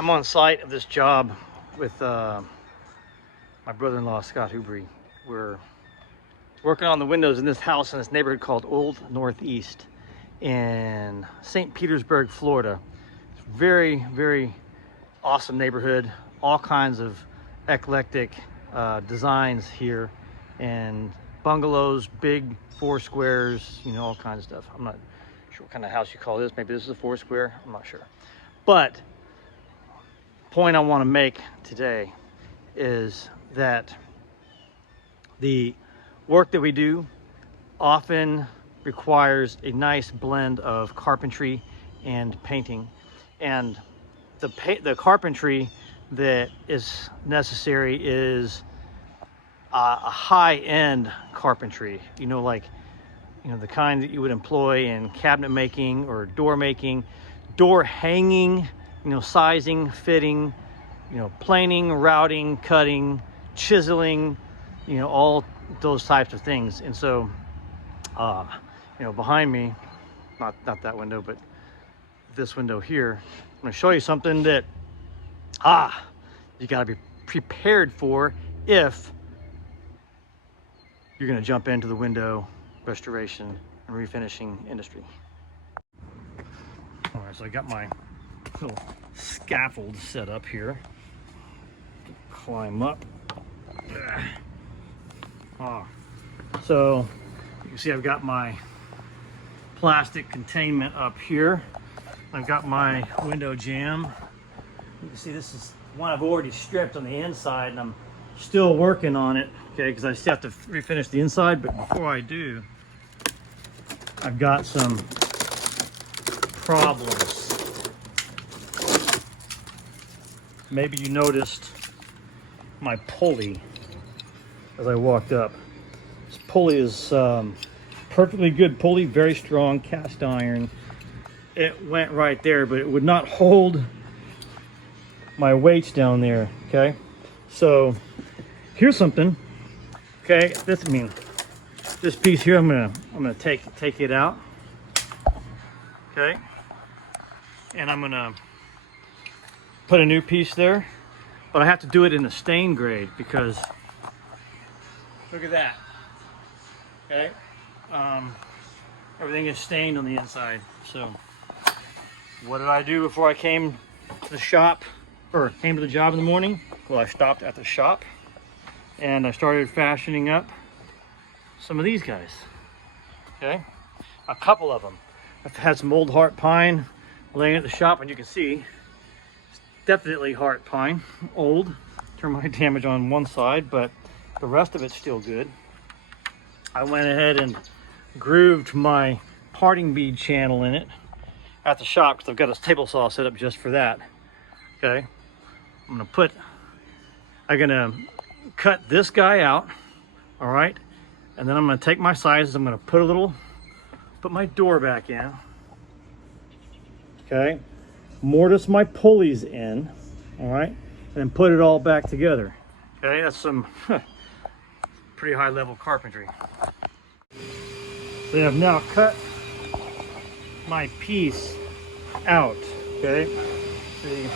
I'm on site of this job with my brother-in-law, Scott Hubry. We're working on the windows in this house in this neighborhood called Old Northeast in St. Petersburg, Florida. It's a very, very awesome neighborhood. All kinds of eclectic designs here, and bungalows, big 4 squares, you know, all kinds of stuff. I'm not sure what kind of house you call this. Maybe this is a 4 square, I'm not sure. But point I want to make today is that the work that we do often requires a nice blend of carpentry and painting. And the carpentry that is necessary is a high-end carpentry, you know, like, you know, the kind that you would employ in cabinet making or door making, door hanging, you know, sizing, fitting, you know, planing, routing, cutting, chiseling, you know, all those types of things. And so, you know, behind me, not that window, but this window here, I'm going to show you something that, you got to be prepared for if you're going to jump into the window restoration and refinishing industry. All right, so I got my little scaffold set up here. Climb up. So you can see I've got my plastic containment up here. I've got my window jamb. You can see this is one I've already stripped on the inside, and I'm still working on it, okay, because I still have to refinish the inside. But before I do, I've got some problems. Maybe you noticed my pulley as I walked up. This pulley is perfectly good pulley, very strong cast iron. It went right there, but it would not hold my weights down there. Okay, so here's something. Okay, this piece here, I'm gonna take it out. Okay, and I'm gonna put a new piece there, but I have to do it in a stain grade because look at that. Okay, everything is stained on the inside. So what did I do before I came to the shop, or came to the job in the morning? Well, I stopped at the shop and I started fashioning up some of these guys. Okay, a couple of them. I've had some old heart pine laying at the shop, and you can see it's definitely heart pine, old, termite damage on one side, but the rest of it's still good. I went ahead and grooved my parting bead channel in it at the shop because I've got a table saw set up just for that. Okay, I'm gonna cut this guy out, all right, and then I'm gonna take my sizes. I'm gonna put my door back in. Okay, mortise my pulleys in, all right, and then put it all back together. Okay, that's some pretty high level carpentry. So I've now cut my piece out. Okay, see,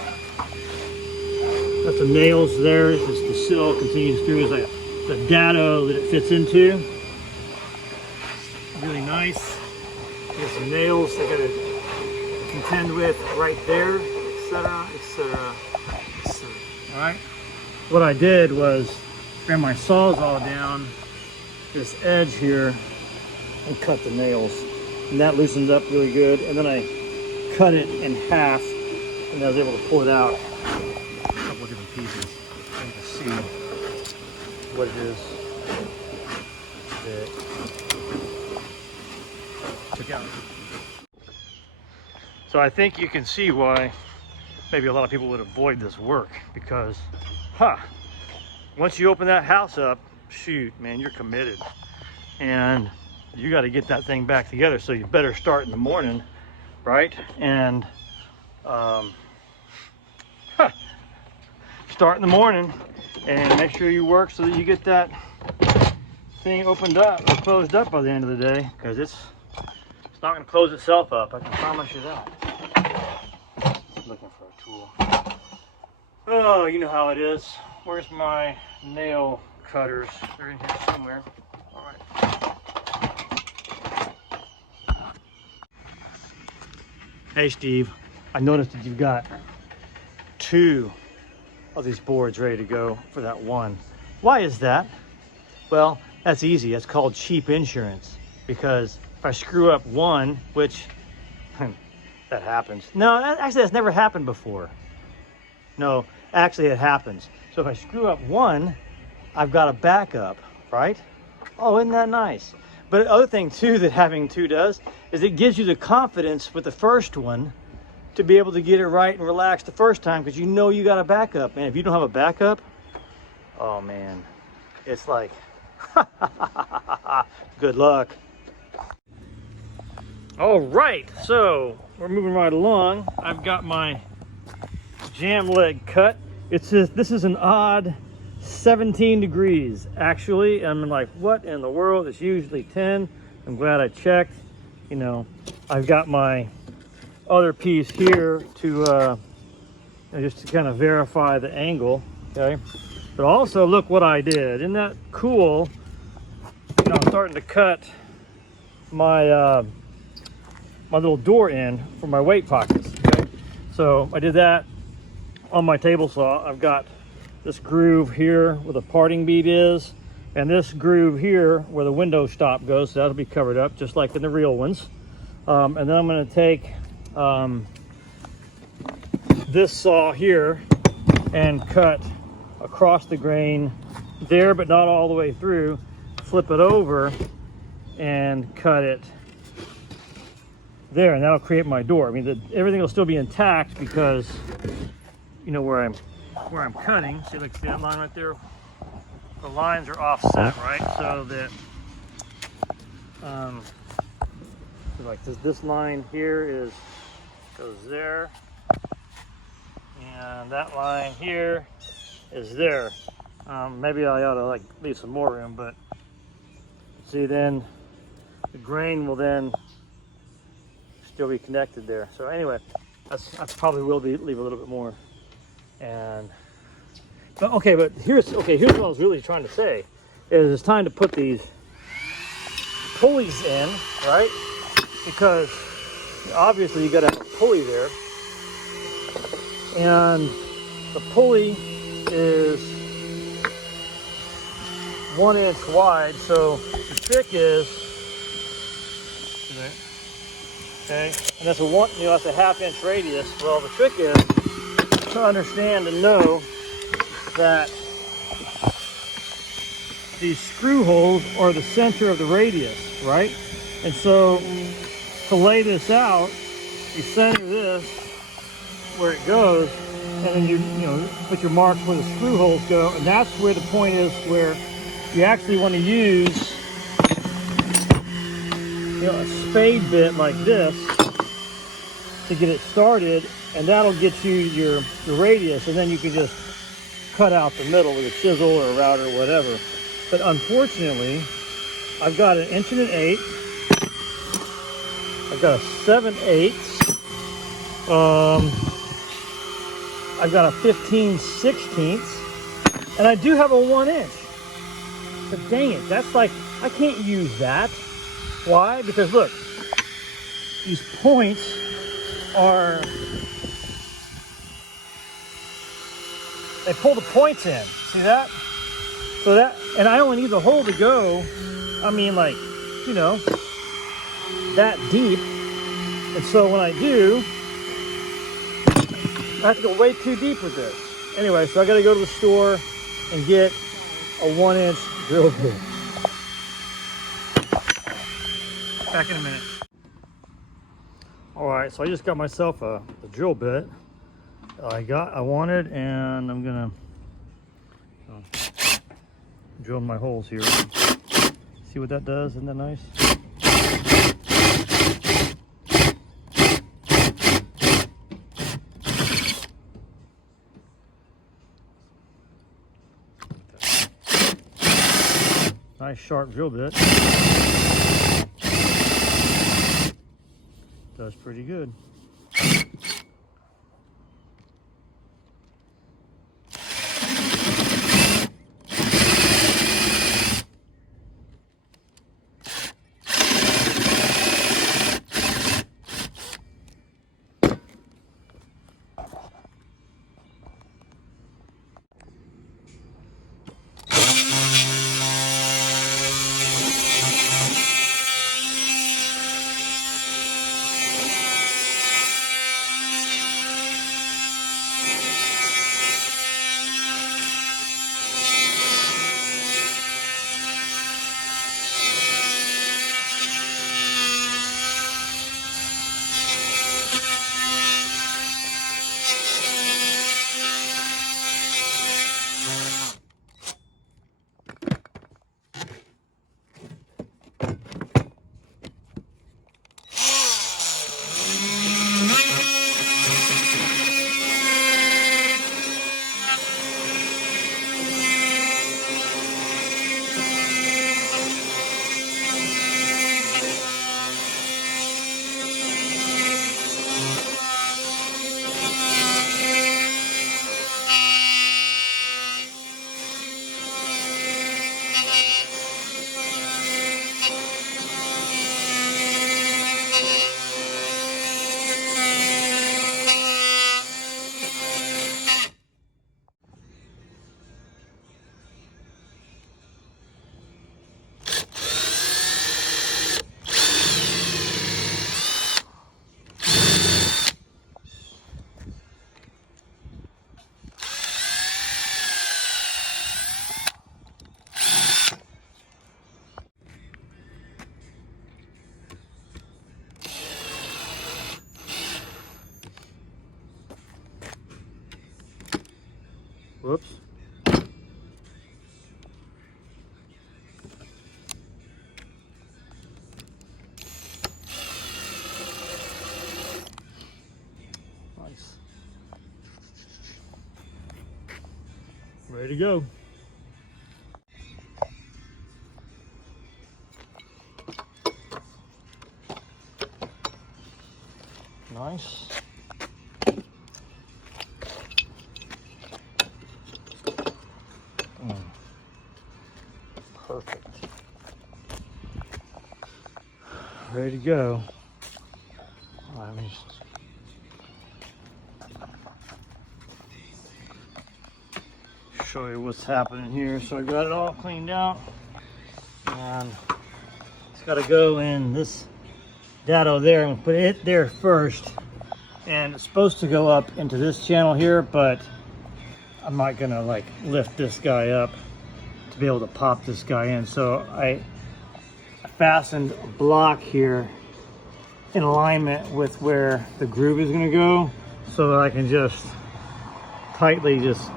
got the nails there. As the sill continues through, is the dado that it fits into. Really nice. Get some nails I gotta contend with right there, etc., etc., etc. All right. What I did was bring my sawzall down this edge here and cut the nails, and that loosens up really good. And then I cut it in half, and I was able to pull it out a couple of different pieces. You can see what it is that took out. So I think you can see why maybe a lot of people would avoid this work, because once you open that house up, shoot, man, you're committed, and you got to get that thing back together. So you better start in the morning, right? And start in the morning and make sure you work so that you get that thing opened up or closed up by the end of the day, because it's not going to close itself up. I can promise you that. Looking for a tool. Oh, you know how it is. Where's my nail cutters? They're in here somewhere. All right. Hey, Steve. I noticed that you've got 2 of these boards ready to go for that one. Why is that? Well, that's easy. That's called cheap insurance. Because if I screw up one, which that happens. No, actually, that's never happened before. No, actually, it happens. So if I screw up one, I've got a backup, right? Oh, isn't that nice? But the other thing too that having 2 does is it gives you the confidence with the first one to be able to get it right and relax the first time, because you know you got a backup. Man, if you don't have a backup, oh man, it's like good luck. All right, so we're moving right along. I've got my jamb leg cut. It's just, this is an odd 17 degrees actually. I'm like, what in the world? It's usually 10. I'm glad I checked. You know, I've got my other piece here to just to kind of verify the angle, okay? But also look what I did. Isn't that cool? You know, I'm starting to cut my my little door in for my weight pockets, okay? So I did that on my table saw. I've got this groove here where the parting bead is, and this groove here where the window stop goes, so that'll be covered up just like in the real ones. And then I'm going to take this saw here and cut across the grain there, but not all the way through. Flip it over and cut it there, and that'll create my door. I mean, everything will still be intact because you know where I'm cutting. See, like, see that line right there? The lines are offset, right? So that so like this line here goes there, and that line here is there. Maybe I ought to like leave some more room, but see, then the grain will then still be connected there. So anyway, I probably will leave a little bit more. And but here's what I was really trying to say is it's time to put these pulleys in, right? Because obviously you got to have a pulley there, and the pulley is 1 inch wide. So the trick is, okay, and that's that's a 1/2 inch radius. Well, the trick is to understand and know that these screw holes are the center of the radius, right? And so to lay this out, you center this where it goes, and then you put your mark where the screw holes go, and that's where the point is where you actually want to use a spade bit like this to get it started, and that'll get you your radius, and then you can just cut out the middle with a chisel or a router or whatever. But unfortunately, I've got an 1 1/8 inch. I've got a 7/8. I've got a 15/16, and I do have a 1 inch. But dang it, that's like, I can't use that. Why? Because look, these points are, they pull the points in. See that? So that, and I only need the hole to go, I mean, like, that deep. And so when I do, I have to go way too deep with this. Anyway, so I got to go to the store and get a 1 inch drill bit. Back in a minute. All right, so I just got myself a drill bit I wanted, and I'm gonna drill my holes here. See what that does? Isn't that nice? Nice sharp drill bit. Does pretty good. Whoops. Nice. Ready to go. Nice. Perfect. Ready to go. Let me just show you what's happening here. So I got it all cleaned out, and it's got to go in this dado there. I'm gonna put it there first, and it's supposed to go up into this channel here, but I'm not gonna like lift this guy up to be able to pop this guy in. So I fastened a block here in alignment with where the groove is going to go, so that I can just tightly just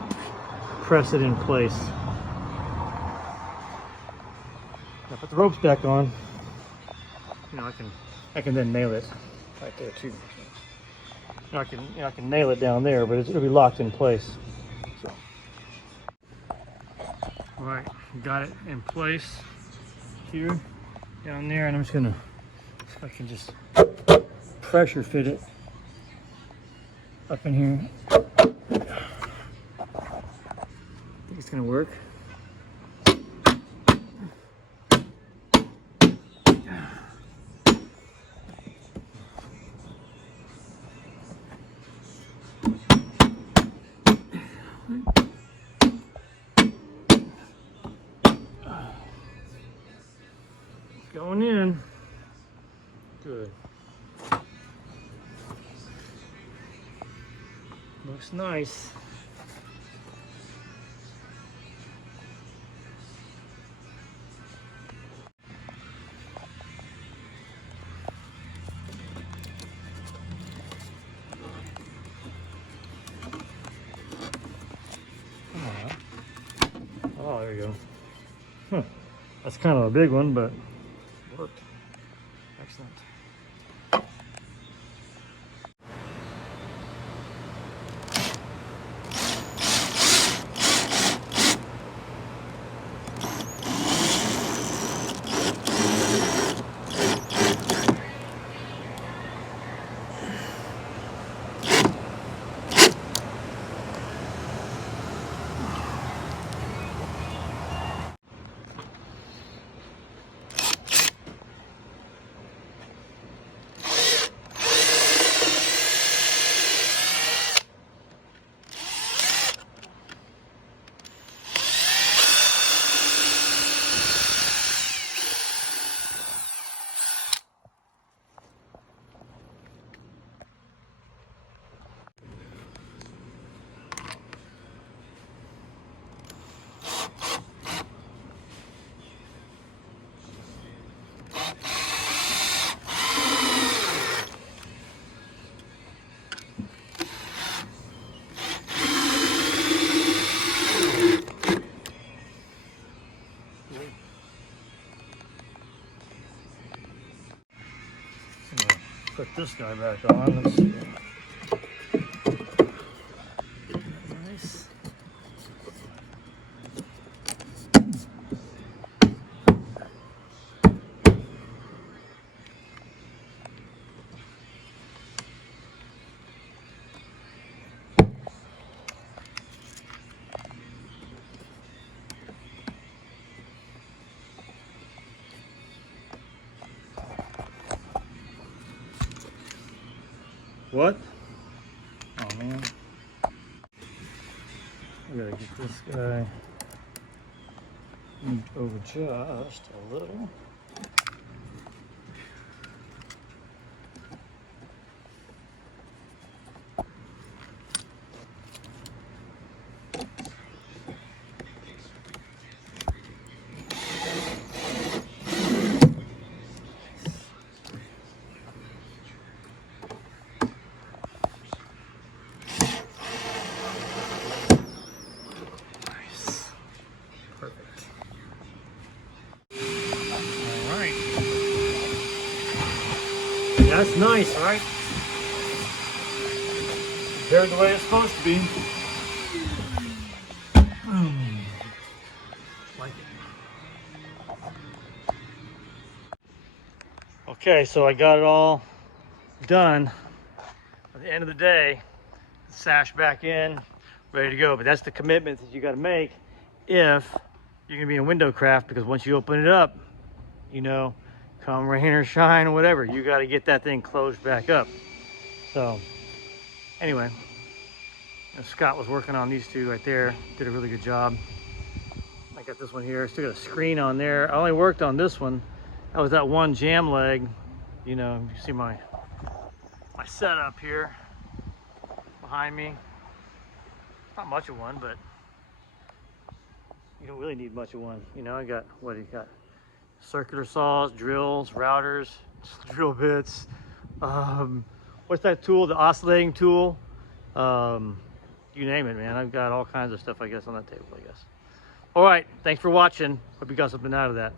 press it in place. Now put the ropes back on. You know, I can then nail it right there too. I can nail it down there, but it'll be locked in place. So. All right, got it in place here, down there, and I'm just gonna, if I can just pressure fit it up in here. I think it's gonna work. Going in. Good. Looks nice. Oh, there you go. Huh. That's kind of a big one, but worked. Excellent. Put this guy back on. Let's see. Nice. What? Oh man. I gotta get this guy moved over just a little. That's nice, right? Compared to the way it's supposed to be. Like it. Okay, so I got it all done. At the end of the day, sash back in, ready to go. But that's the commitment that you got to make if you're gonna be in window craft, because once you open it up, you know, come rain or shine or whatever, you got to get that thing closed back up. So anyway, Scott was working on these two right there, did a really good job. I got this one here, still got a screen on there. I only worked on this one. That was that one jamb leg. You know, you see my setup here behind me. Not much of one, but you don't really need much of one. You know, I got, what do you got? Circular saws, drills, routers, drill bits. What's that tool? The oscillating tool. You name it, man. I've got all kinds of stuff, I guess, on that table, I guess. All right, thanks for watching. Hope you got something out of that.